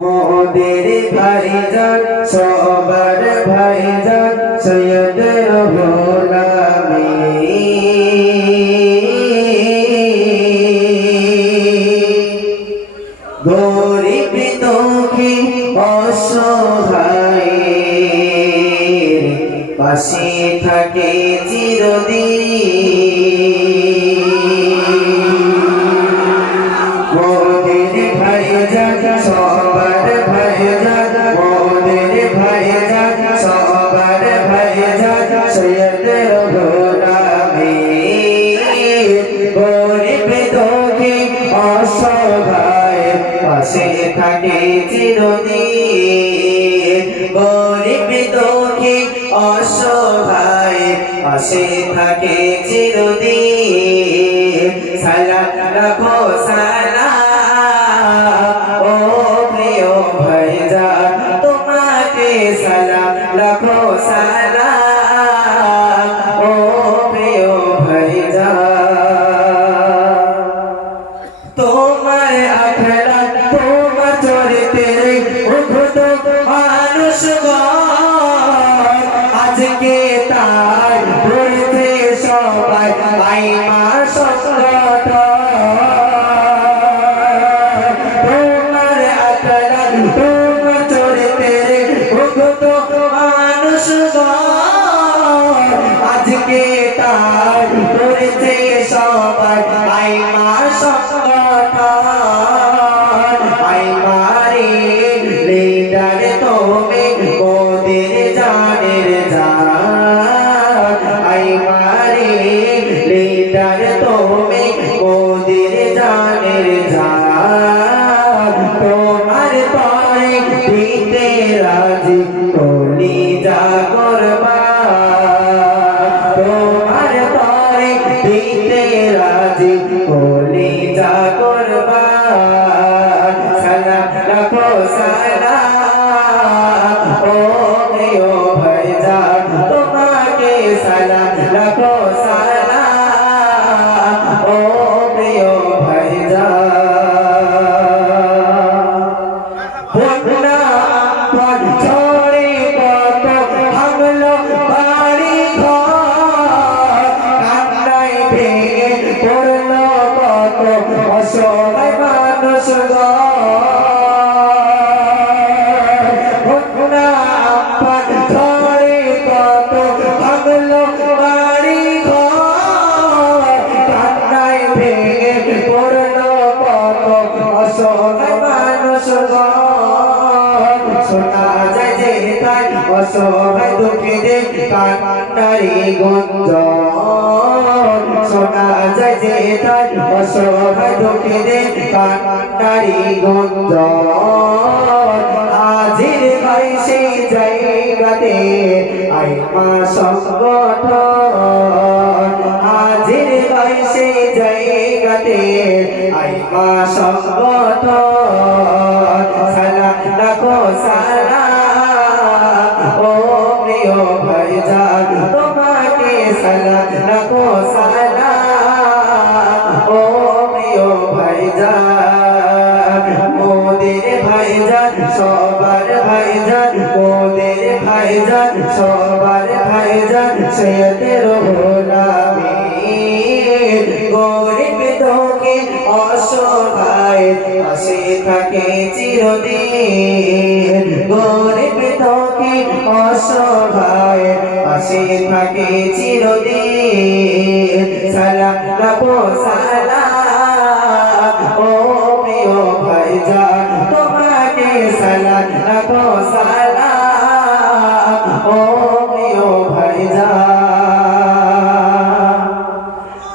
মোদের ভাইজান সবার ভাইজান সৈয়দ রুহুল আমিন। গরিব দুঃখী অসহায়ের পাশে থাকে চিরদিন। মোদের ভাইজান সবার ভাইজান, মোদের ভাইজান সবার ভাইজান সৈয়দ রুহুল আমিন। গরিব দুঃখী অসহায়ের পাশে থাকে চিরদিন। গরিব দুঃখী অসহায়ের পাশে থাকে চিরদিন। সালাম রাখো সালাম ও প্রিয় ভাইজান, তোমাকে সালাম রাখো সালাম ও প্রিয় ভাইজান। তোমার আখড়া তোমার চরিত্রে উদ্ভূত মানুষগণ আজকে তাই ধরেছে সবাই আইমার সংগঠন। তোমার আখড়া তোমার চরিত্রে উদ্ভূত মানুষগণ আজকে তাই ধরেছে সবাই আইমার সংগঠন। আইমারি লিডার তুমি মোদের জানের জান। আইমারি লিডার তুমি মোদের জানের জান। তোমার পরে দিতে রাজি কলিজা কুরবান। তোমার পরে দিতে রাজি কলিজা কুরবান। সালাম রাখো সালাম ও প্রিয় ভাইজান, তোমাকে সালাম রাখো সালাম ও প্রিয় ভাইজান। বন্যা আমফান ঝড়ে কত ভাঙলো বাড়ি ঘর, কান্নায় ভেঙে পড়লো কত অসহায় মানুষগণ। বন্যা আমফান ঝড়ে কত ভাঙলো বাড়ি ঘর, কান্নায় ভেঙে পড়লো কত অসহায় মানুষগণ। শোনা যায় যে তাই অসহায় দুঃখীদের কান্নারি গুঞ্জন। শোনা যায় যে তাই অসহায় দুঃখীদের কান্নারি গুঞ্জন। আজির ভাই সেই জায়গাতে আইমা সংগঠন। আজির ভাই সেই জায়গাতে আইমা সংগঠন। সালাম রাখো সালাম ও প্রিয় ভাইজান, তোমাকে সালাম রাখো সালাম ও প্রিয় ভাইজান। মোদের ভাইজান সবার ভাইজান, মোদের ভাইজান সবার ভাইজান সৈয়দ রুহুল আমিন। গরিব দুঃখী অসহায় পাশে থাকে চিরদিন। গরিব দুঃখী অসহায় পাশে থাকে চিরদিন। সালাম রাখো সালাম ও প্রিয় ভাইজান, তোমাকে সালাম রাখো সালাম ও প্রিয় ভাইজান।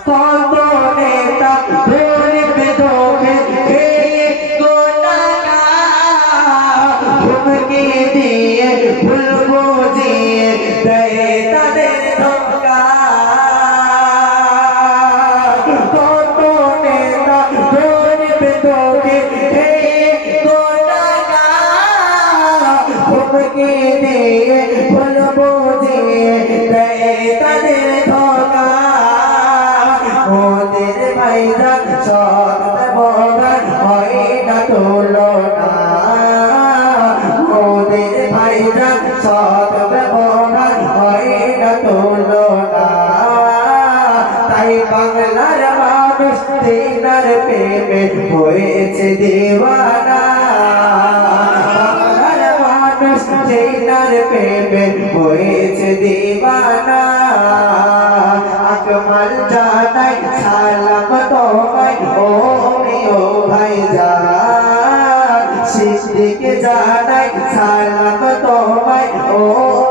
কত নেতা গরিব দুঃখী খেয়ে গুনাহগার, হুমকি দিয়ে ভুল বুঝিয়ে দেয় তাদের ধোঁকা। কত নেতা গরিব দুঃখী খেয়ে গুনাহগার, হুমকি দিয়ে ভুল বুঝিয়ে দেয় তাদের ধোঁকা। মোদের ভাইজান সৎ ব্যবহার হয় না তুলনা। সৎ ব্যবহার হয় না তুলনা তাই বাংলার মানুষ তিনার প্রেমে হয়েছে দিওয়ানা বাংলার মানুষ তিনার প্রেমে হয়েছে দিওয়ানা আকমাল জানাই সালাম তোমায় ও প্রিয় ভাইজান সিদ্দিক জানাই সালাম তোমায় ও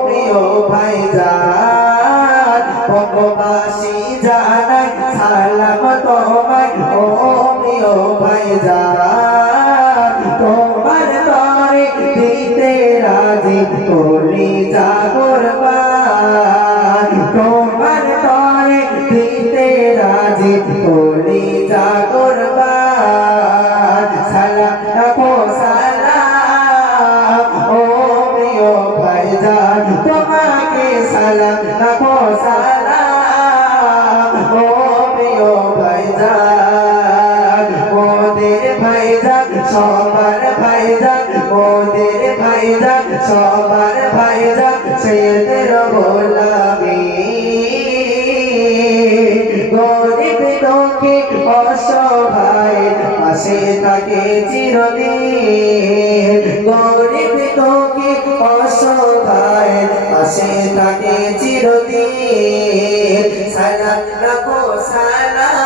প্রিয় ভাইজান বঙ্গবাসী জানাই সালাম তোমায় ও প্রিয় ভাইজান তোমার তরে দিতে রাজি কলি জাগরবান তোমার তরে দিতে রাজি কলি জাগরবান সালাম রাখো সালাম ও প্রিয় ভাইজান তোমাকে সালাম রাখো সালাম ও প্রিয় ভাইজান মোদের ভাইজান সবার ভাইজান মোদের ভাইজান সবার ভাইজান সৈয়দের গোলামি গরিব দুঃখী অসহায় পাশে থাকে চিরদিন গরিব দুঃখী অসহায় পাশে থাকে চিরদিন সালাম রাখো সালাম